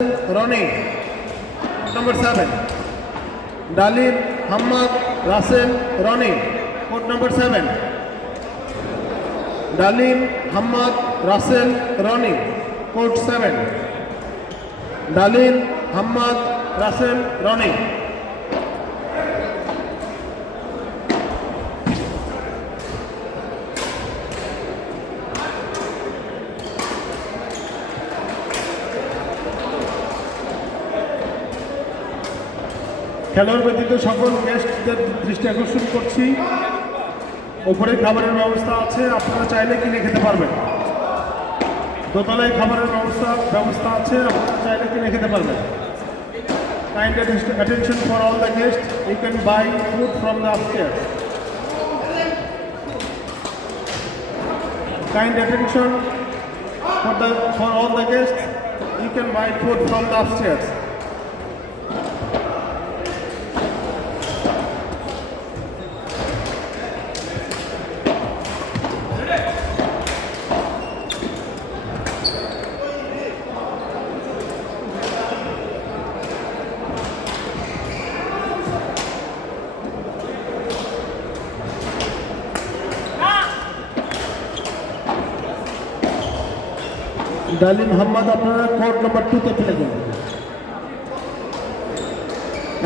Ronnie. Number 7. Dalil Hamad Russell Ronnie. Code number 7. Dalil Hamad Russell Ronnie. Code 7. Dalil Hamad Russell Ronnie. খেলার ব্যতীত সকল গেস্টদের দৃষ্টি আকর্ষণ করছি, ওপরে খাবারের ব্যবস্থা আছে, আপনারা চাইলে কিনে খেতে পারবেন। দোতলায় খাবারের ব্যবস্থা আছে, আপনারা চাইলে কিনে খেতে পারবেন। Kind attention for all the guests, you can buy food from the upstairs. Kind attention for all the guests, you can buy food from the upstairs. ডালিম মোহাম্মদ আপনারা কোড নাম্বার 2 তে প্লে করবেন।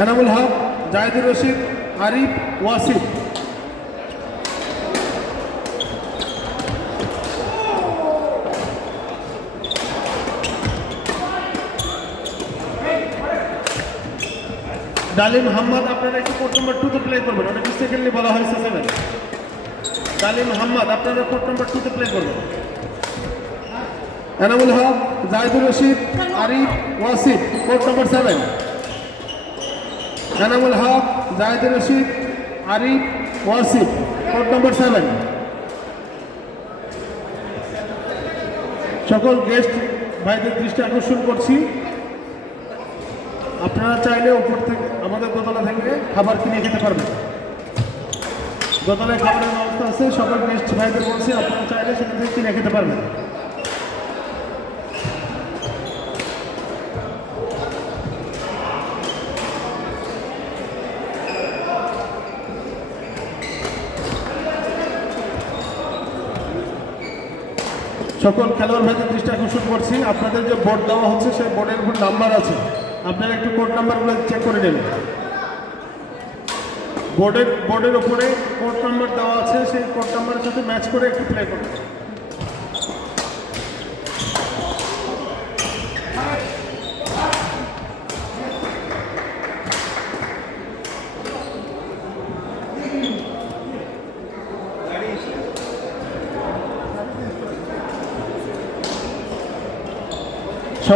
এনামুল হক, জাহিদুর রশিদ, আরিফ, ওয়াসিফ। ডালিম মোহাম্মদ আপনারা একটু কোড নাম্বার 2 তে প্লে করবেন, ওটা সেকেন্ডলি বলা হয়েছে 7। ডালিম মোহাম্মদ আপনারা কোড নাম্বার 2 তে প্লে করবেন। এনামুল হক, জাহিদুর রশিদ, আরিফ, ওয়াসিফ, কোড নাম্বার 7। এনামুল হক, জাহিদুর রশিদ, আরিফ, ওয়াসিফ, কোড নাম্বার 7। সকল গেস্ট ভাইদের দৃষ্টি আকর্ষণ করছি, আপনারা চাইলে উপর থেকে আমাদের দোতলা থেকে খাবার কিনে খেতে পারবেন। দোতলায় খাবারের ব্যবস্থা আছে, সকল গেস্ট ভাইদের বলছি আপনারা চাইলে সেখান থেকে কিনে খেতে পারবেন। সকল খেলোয়াড় ভাইদের দৃষ্টি আকর্ষণ করছি, আপনাদের যে বোর্ড দেওয়া হচ্ছে সেই বোর্ডের উপর নাম্বার আছে, আপনারা একটু কোড নাম্বারগুলো চেক করে নেবেন। বোর্ডের উপরে কোড নাম্বার দেওয়া আছে, সেই কোড নাম্বারের সাথে ম্যাচ করে একটু প্লে করুন।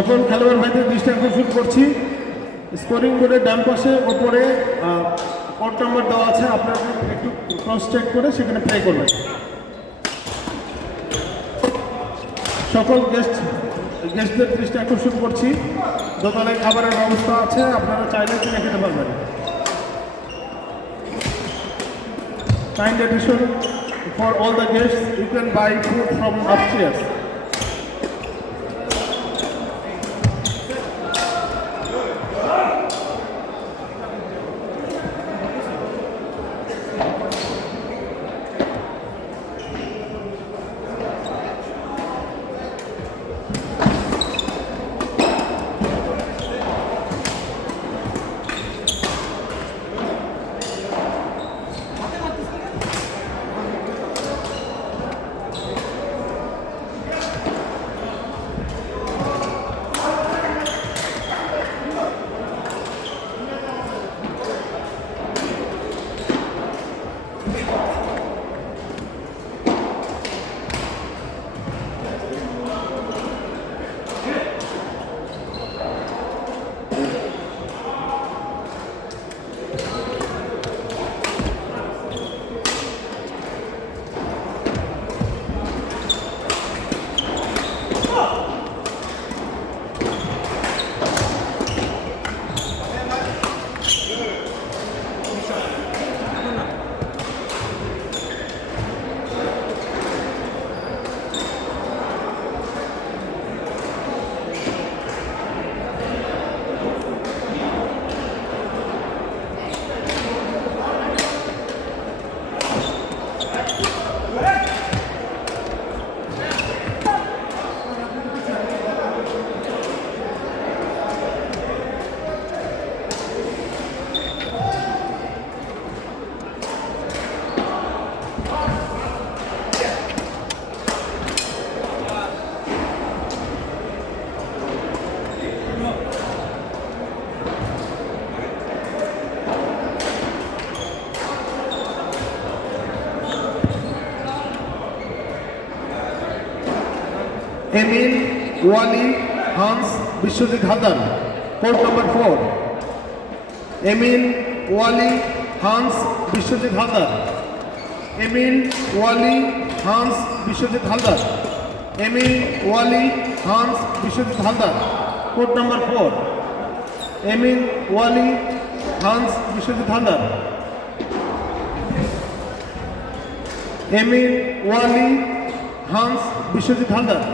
সকল খেলোয়াড় ভাইদের দৃষ্টি আকর্ষণ করছি, স্কোরিং বোর্ডের ডান পাশে ওপরে কোড নাম্বার দেওয়া আছে, আপনারা একটু ক্রস চেক করে সেখানে প্লে করবেন। সকল গেস্টদের দৃষ্টি আকর্ষণ করছি, দোতলায় খাবারের ব্যবস্থা আছে, আপনারা চাইলে কিনে খেতে পারবেন। Kind attention for all the guests, you can buy food from upstairs. এমিন ওয়ালি হান্স বিশ্বজিৎ হালদার, কোড নাম্বার 4। এমিন ওয়ালি হান্স বিশ্বজিৎ হালদার, এমিন ওয়ালি হান্স বিশ্বজিৎ হালদার, এমিন ওয়ালি হান্স বিশ্বজিৎ হালদার, কোড নাম্বার 4। এমিন ওয়ালি হান্স বিশ্বজিৎ হালদার, এমিন ওয়ালি হান্স বিশ্বজিৎ হালদার।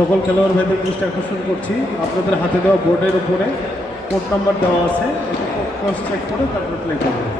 সকল খেলোয়াড় ভাইদের দৃষ্টি আকর্ষণ করছি, আপনাদের হাতে দেওয়া বোর্ডের উপরে কোড নাম্বার দেওয়া আছে, ক্রস চেক করে তারপরে প্লে করবেন।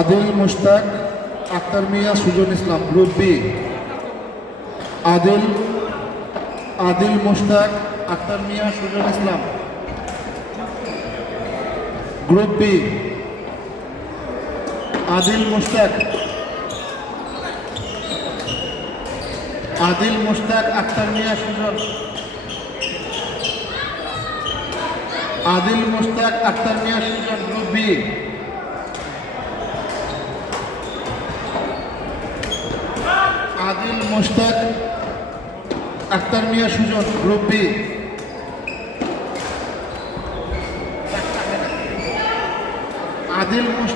আদিল মুশতাক আক্তার মিয়া সুজন ইসলাম গ্রুপ বি। আদিল মুশতাক আক্তার মিয়া সুজন ইসলাম গ্রুপ বি। আদিল মুশতাক আক্তার মিয়া সুজন। আদিল মুশতাক আক্তার মিয়া সুজন গ্রুপ বি। আদিল মুশতাক আক্তার মিয়া সুজন গ্রুপ বি। আদিল মুশতাক